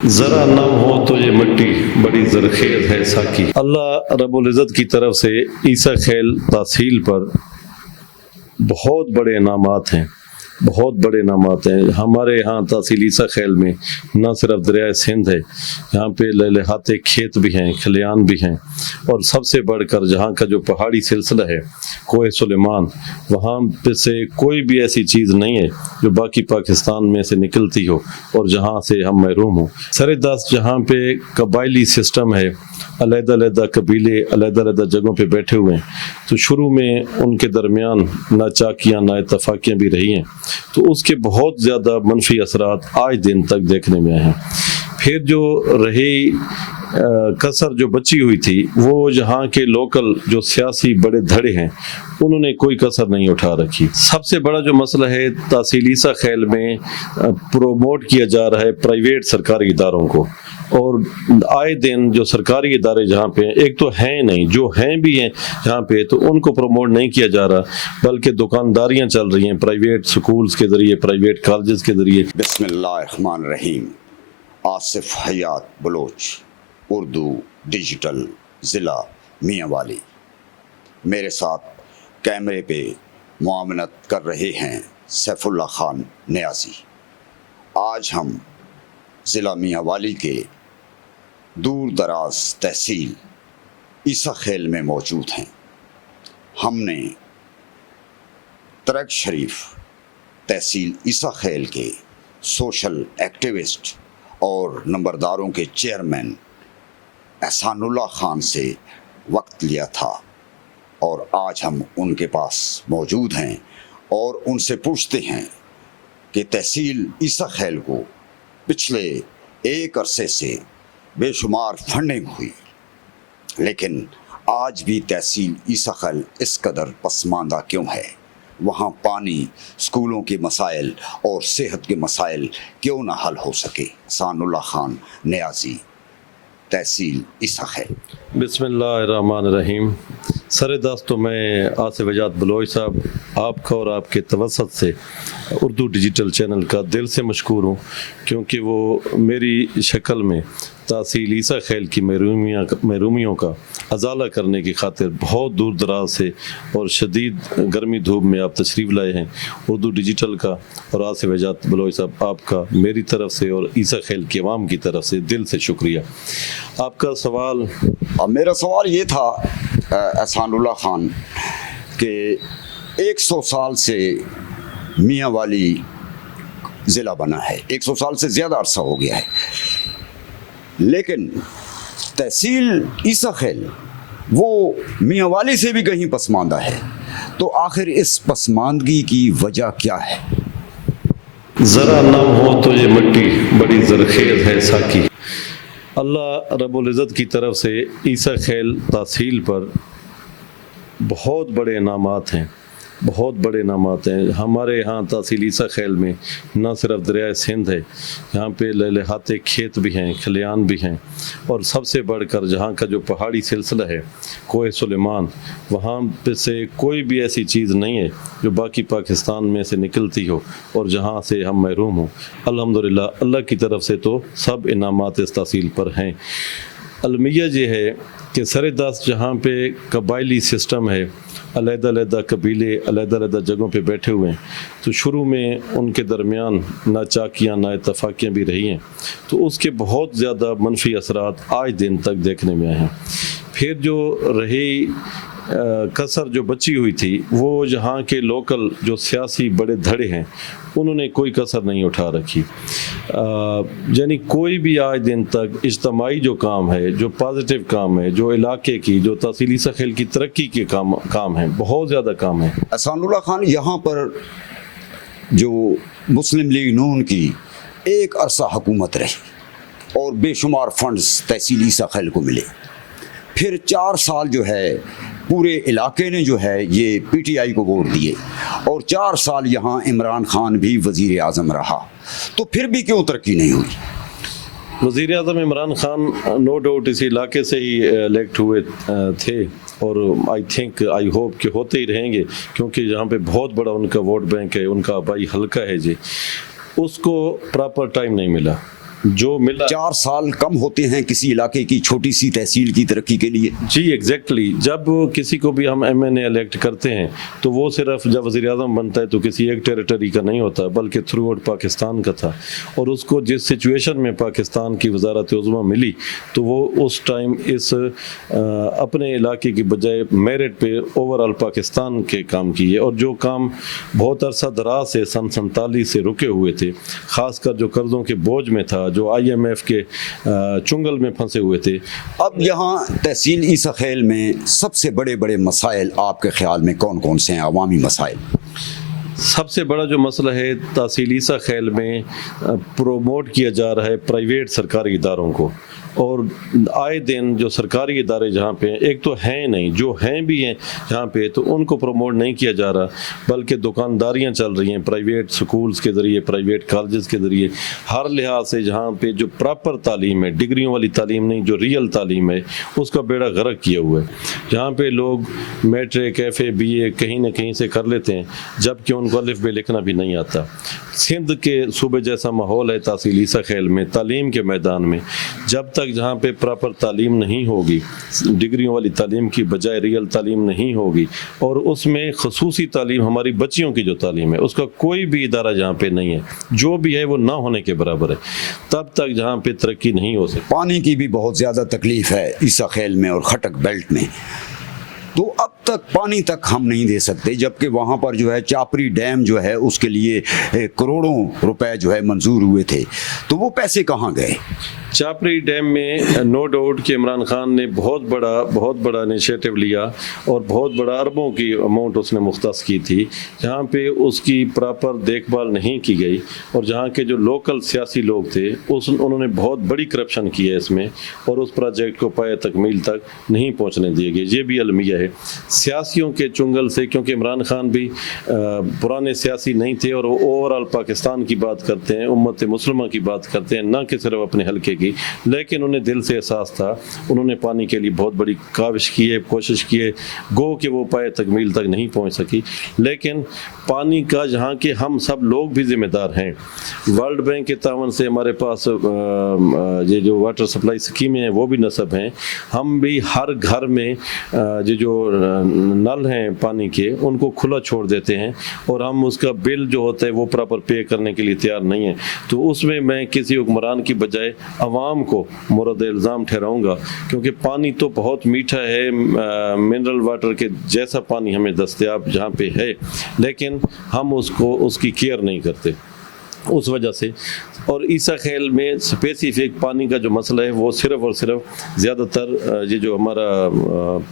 ذرا نم ہو تو یہ مٹی بڑی زرخیز ہے ساکی۔ اللہ رب العزت کی طرف سے عیسیٰ خیل تحصیل پر بہت بڑے انعامات ہیں، بہت بڑے انعامات ہیں۔ ہمارے یہاں تحصیل عیسیٰ خیل میں نہ صرف دریائے سندھ ہے، یہاں پہ لہلاتے کھیت بھی ہیں، کھلیان بھی ہیں، اور سب سے بڑھ کر جہاں کا جو پہاڑی سلسلہ ہے کوہ سلیمان، وہاں پہ سے کوئی بھی ایسی چیز نہیں ہے جو باقی پاکستان میں سے نکلتی ہو اور جہاں سے ہم محروم ہوں۔ سر دست جہاں پہ قبائلی سسٹم ہے، علیحدہ علیحدہ قبیلے علیحدہ علیحدہ جگہوں پہ بیٹھے ہوئے ہیں، تو شروع میں ان کے درمیان نہ چاکیاں نہ اتفاقیاں بھی رہی ہیں، تو اس کے بہت زیادہ منفی اثرات آج دن تک دیکھنے میں آئے ہیں۔ پھر جو رہی کسر جو بچی ہوئی تھی، وہ جہاں کے لوکل جو سیاسی بڑے دھڑے ہیں انہوں نے کوئی کسر نہیں اٹھا رکھی۔ سب سے بڑا جو مسئلہ ہے تحصیل عیسیٰ خیل میں پروموٹ کیا جا رہا ہے پرائیویٹ سرکاری اداروں کو، اور آئے دن جو سرکاری ادارے جہاں پہ ایک تو ہیں نہیں، جو ہیں بھی ہیں جہاں پہ تو ان کو پروموٹ نہیں کیا جا رہا، بلکہ دکانداریاں چل رہی ہیں پرائیویٹ سکولز کے ذریعے، پرائیویٹ کالجز کے ذریعے۔ بسم اللہ الرحمن الرحیم۔ آصف حیات بلوچ، اردو ڈیجیٹل، ضلع میاں والی۔ میرے ساتھ کیمرے پہ معاونت کر رہے ہیں سیف اللہ خان نیازی۔ آج ہم ضلع میاں والی کے دور دراز تحصیل عیسیٰ خیل میں موجود ہیں۔ ہم نے ترک شریف تحصیل عیسیٰ خیل کے سوشل ایکٹیوسٹ اور نمبرداروں کے چیئرمین احسان اللہ خان سے وقت لیا تھا، اور آج ہم ان کے پاس موجود ہیں اور ان سے پوچھتے ہیں کہ تحصیل عیسیٰ خیل کو پچھلے ایک عرصے سے بے شمار فنڈنگ ہوئی، لیکن آج بھی تحصیل عیسیٰ خیل اس قدر پسماندہ کیوں ہے؟ وہاں پانی، اسکولوں کے مسائل اور صحت کے مسائل کیوں نہ حل ہو سکے؟ احسان اللہ خان نیازی، تحصیل عیسیٰ خیل۔ بسم اللہ الرحمن الرحیم۔ سر دست تو میں آصف حیات بلوچ صاحب آپ کا اور آپ کے توسط سے اردو ڈیجیٹل چینل کا دل سے مشکور ہوں، کیونکہ وہ میری شکل میں تحصیل عیسیٰ خیل کی محرومیوں کا ازالہ کرنے کی خاطر بہت دور دراز سے اور شدید گرمی دھوپ میں آپ تشریف لائے ہیں۔ اردو ڈیجیٹل کا اور آصف حیات بلوچ صاحب آپ کا میری طرف سے اور عیسیٰ خیل کے عوام کی طرف سے دل سے شکریہ۔ آپ کا سوال؟ میرا سوال یہ تھا احسان اللہ خان کہ 100 سال سے میاں والی ضلع بنا ہے، 100 سال سے زیادہ عرصہ ہو گیا ہے، لیکن تحصیل عیسیٰ خیل وہ میاں والی سے بھی کہیں پسماندہ ہے، تو آخر اس پسماندگی کی وجہ کیا ہے؟ ذرا نم ہو تو یہ مٹی بڑی زرخیز ہے ساکی۔ اللہ رب العزت کی طرف سے عیسیٰ خیل تحصیل پر بہت بڑے انعامات ہیں، بہت بڑے انعامات ہیں۔ ہمارے یہاں تحصیل عیسیٰ خیل میں نہ صرف دریائے سندھ ہے، یہاں پہ لہلاتے کھیت بھی ہیں، کھلیان بھی ہیں، اور سب سے بڑھ کر جہاں کا جو پہاڑی سلسلہ ہے کوہ سلیمان، وہاں پہ سے کوئی بھی ایسی چیز نہیں ہے جو باقی پاکستان میں سے نکلتی ہو اور جہاں سے ہم محروم ہوں۔ الحمدللہ اللہ کی طرف سے تو سب انعامات اس تحصیل پر ہیں۔ المیہ یہ ہے کہ سر دست جہاں پہ قبائلی سسٹم ہے، علیحدہ علیحدہ قبیلے علیحدہ علیحدہ جگہوں پہ بیٹھے ہوئے ہیں، تو شروع میں ان کے درمیان نہ چاکیاں نہ اتفاقیاں بھی رہی ہیں، تو اس کے بہت زیادہ منفی اثرات آج دن تک دیکھنے میں آئے ہیں۔ پھر جو رہی کسر جو بچی ہوئی تھی، وہ جہاں کے لوکل جو سیاسی بڑے دھڑے ہیں انہوں نے کوئی کسر نہیں اٹھا رکھی، یعنی کوئی بھی آج دن تک اجتماعی جو کام ہے، جو پازیٹیو کام ہے، جو علاقے کی، جو تحصیل عیسیٰ خیل کی ترقی کے کام ہیں، بہت زیادہ کام ہیں۔ احسان اللہ خان، یہاں پر جو مسلم لیگ نون کی ایک عرصہ حکومت رہی اور بے شمار فنڈز تحصیل عیسیٰ خیل کو ملے، پھر 4 سال جو ہے پورے علاقے نے جو ہے یہ پی ٹی آئی کو ووٹ دیے، اور 4 سال یہاں عمران خان بھی وزیر اعظم رہا، تو پھر بھی کیوں ترقی نہیں ہوئی؟ وزیر اعظم عمران خان نو ڈاؤٹ اسی علاقے سے ہی الیکٹ ہوئے تھے، اور آئی ہوپ کہ ہوتے ہی رہیں گے، کیونکہ یہاں پہ بہت بڑا ان کا ووٹ بینک ہے، ان کا آبائی حلقہ ہے جی۔ اس کو پراپر ٹائم نہیں ملا، जो मिला 4 साल कम होते हैं किसी इलाके की छोटी सी तहसील की तरक्की के लिए। जी एग्जैक्टली जब किसी को भी हम MNA इलेक्ट करते हैं तो वो सिर्फ जब वज़ीर आज़म बनता है तो किसी एक टेरिटरी का नहीं होता बल्कि थ्रू आउट पाकिस्तान का था, और उसको जिस सिचुएशन में पाकिस्तान की वज़ारत उज़्मा मिली तो वो उस टाइम इस अपने इलाके की बजाय मेरिट पे ओवरऑल पाकिस्तान के काम किए, और जो काम बहुत अरसा दराज से सन 47 से रुके हुए थे, ख़ासकर जो कर्ज़ों के बोझ में था, जो IMF के चुंगल में फंसे हुए थे। अब यहाँ तहसील ईसा खेल में सबसे बड़े बड़े मसाइल आपके ख्याल में कौन कौन से हैं, अवामी मसाइल? सबसे बड़ा जो मसला है तहसील ईसा खेल में प्रोमोट किया जा रहा है प्राइवेट सरकारी इदारों को, और आए दिन जो सरकारी इदारे जहाँ पे हैं, एक तो हैं नहीं, जो हैं भी हैं जहाँ पे तो उनको प्रमोट नहीं किया जा रहा, बल्कि दुकानदारियाँ चल रही हैं प्राइवेट स्कूल्स के ज़रिए, प्राइवेट कॉलेजेस के ज़रिए, हर लिहाज से जहाँ पे जो प्रॉपर तालीम है, डिग्रियों वाली तालीम नहीं, जो रियल तालीम है उसका बेड़ा गर्क किया हुआ है। जहाँ पे लोग मैट्रिक FA BA कहीं ना कहीं से कर लेते हैं जबकि उनको अलिफ बे लिखना भी नहीं आता। सिंध के सूबे जैसा माहौल है तहसील ईसा खेल में तालीम के मैदान में, जब तक जहाँ पे प्रॉपर तालीम नहीं होगी, डिग्रियों वाली तालीम की बजाय रियल तालीम नहीं होगी, और उसमें खसूसी तालीम हमारी बच्चियों की जो तालीम है उसका कोई भी इदारा जहाँ पे नहीं है, जो भी है वो ना होने के बराबर है, तब तक जहाँ पे तरक्की नहीं हो सकती। पानी की भी बहुत ज़्यादा तकलीफ़ है ईसा खेल में और खटक बेल्ट में, तो अब तक पानी तक हम नहीं दे सकते, जबकि वहाँ पर जो है चापरी डैम जो है उसके लिए करोड़ों रुपए जो है मंजूर हुए थे, तो वो पैसे कहाँ गए? चापरी डैम में नो डाउट कि इमरान खान ने बहुत बड़ा इनिशिएटिव लिया और बहुत बड़ा अरबों की अमाउंट उसने मुख्तस की थी, जहाँ पे उसकी प्रॉपर देखभाल नहीं की गई, और जहाँ के जो लोकल सियासी लोग थे उन्होंने बहुत बड़ी करप्शन की है इसमें, और उस प्रोजेक्ट को पाए तकमील तक नहीं पहुँचने दिए गए। ये भी अलमिया है सियासियों के चुंगल से, क्योंकि इमरान खान भी पुराने सियासी नहीं थे और वो ओवरऑल पाकिस्तान की बात करते हैं, उम्मत मुस्लिमा की बात करते हैं, ना कि सिर्फ अपने हल्के की, लेकिन उन्हें दिल से एहसास था, उन्होंने पानी के लिए बहुत बड़ी काविश की है, कोशिश की है, गो कि वो पाए तकमील तक नहीं पहुंच सकी। लेकिन पानी का जहाँ के हम सब लोग भी जिम्मेदार हैं, वर्ल्ड बैंक के तावन से हमारे पास ये जो वाटर सप्लाई स्कीमें हैं वो भी नस्ब हैं, हम भी हर घर में ये जो नल हैं पानी के उनको खुला छोड़ देते हैं, और हम उसका बिल जो होता है वो प्रॉपर पे करने के लिए तैयार नहीं है। तो उसमें मैं किसी हुक्मरान की बजाय अवाम को मुरद इल्ज़ाम ठहराऊंगा, क्योंकि पानी तो बहुत मीठा है, मिनरल वाटर के जैसा पानी हमें दस्तयाब जहाँ पे है, लेकिन हम उसकी केयर नहीं करते उस वजह से। और ईसा खेल में स्पेसिफिक पानी का जो मसला है वो सिर्फ़ और सिर्फ ज़्यादातर ये जो हमारा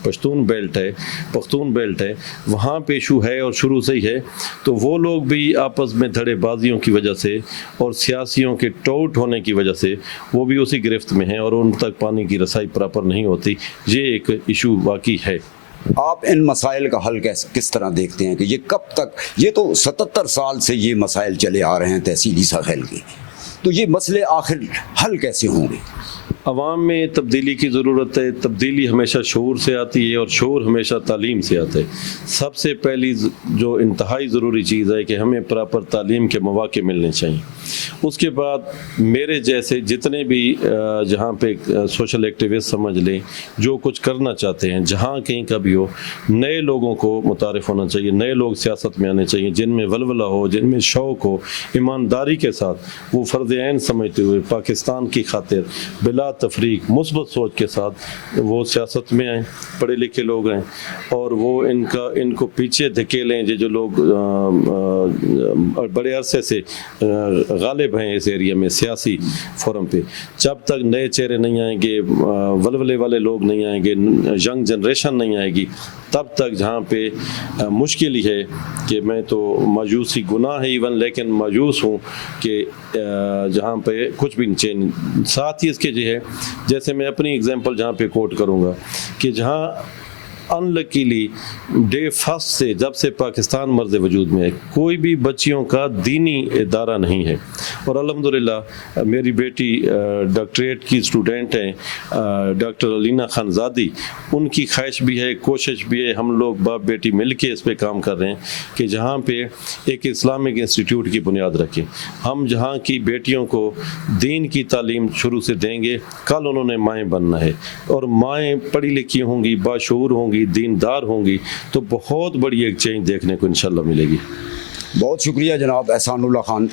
पश्तून बेल्ट है वहाँ पे इशू है, और शुरू से ही है। तो वो लोग भी आपस में धड़ेबाजियों की वजह से और सियासियों के टोट होने की वजह से वो भी उसी गिरफ्त में हैं, और उन तक पानी की रसाई प्रॉपर नहीं होती। ये एक इशू वाकई है। आप इन मसाइल का हल किस तरह देखते हैं कि ये कब तक, ये तो 77 साल से ये मसाइल चले आ रहे हैं तहसील ईसा खेल के, तो ये मसले आखिर हल कैसे होंगे? अवाम में तब्दीली की ज़रूरत है। तब्दीली हमेशा शऊर से आती है और शऊर हमेशा तालीम से आता है। सबसे पहली जो इंतहाई ज़रूरी चीज़ है कि हमें प्रॉपर तालीम के मौक़े मिलने चाहिए। उसके बाद मेरे जैसे जितने भी जहाँ पे सोशल एक्टिविस्ट समझ लें, जो कुछ करना चाहते हैं, जहाँ कहीं का भी हो, नए लोगों को मुतारिफ़ होना चाहिए, नए लोग सियासत में आने चाहिए, जिनमें वलवला हो, जिनमें शौक़ हो, ईमानदारी के साथ वो फ़र्ज़ ऐन समझते हुए पाकिस्तान की खातिर बिला तफरीक मुस्बत सोच के साथ वो सियासत में आएँ, पढ़े लिखे लोग हैं, और वो इनको पीछे धकेलें। जो लोग बड़े अरसे से गालिब हैं इस एरिया में सियासी फोरम पे, जब तक नए चेहरे नहीं आएंगे, वलवले वाले लोग नहीं आएंगे, यंग जनरेशन नहीं आएगी, तब तक जहाँ पे मुश्किल ही है कि मैं तो मायूसी गुनाह है इवन, लेकिन मायूस हूँ कि जहाँ पे कुछ भी चेंज। साथ ही इसके जो है, जैसे मैं अपनी एग्जांपल जहाँ पे कोट करूँगा कि जहाँ अनलकीली डे फर्स्ट से जब से पाकिस्तान मर्ज वजूद में है कोई भी बच्चियों का दीनी इदारा नहीं है। और अल्हम्दुलिल्लाह मेरी बेटी डॉक्टरेट की स्टूडेंट हैं डॉक्टर अलीना खानज़ादी, उनकी ख्वाहिश भी है, कोशिश भी है, हम लोग बाप बेटी मिल के इस पर काम कर रहे हैं कि जहाँ पे एक इस्लामिक इंस्टीट्यूट की बुनियाद रखें। हम जहाँ की बेटियों को दीन की तालीम शुरू से देंगे, कल उन्होंने माएँ बनना है और माएँ पढ़ी लिखी होंगी, बाशऊर होंगी, दीनदार होंगी तो बहुत बड़ी एक चेंज देखने को इंशाल्लाह मिलेगी। बहुत शुक्रिया जनाब एहसानुल्लाह खान,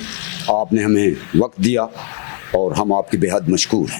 आपने हमें वक्त दिया और हम आपके बेहद मशकूर हैं।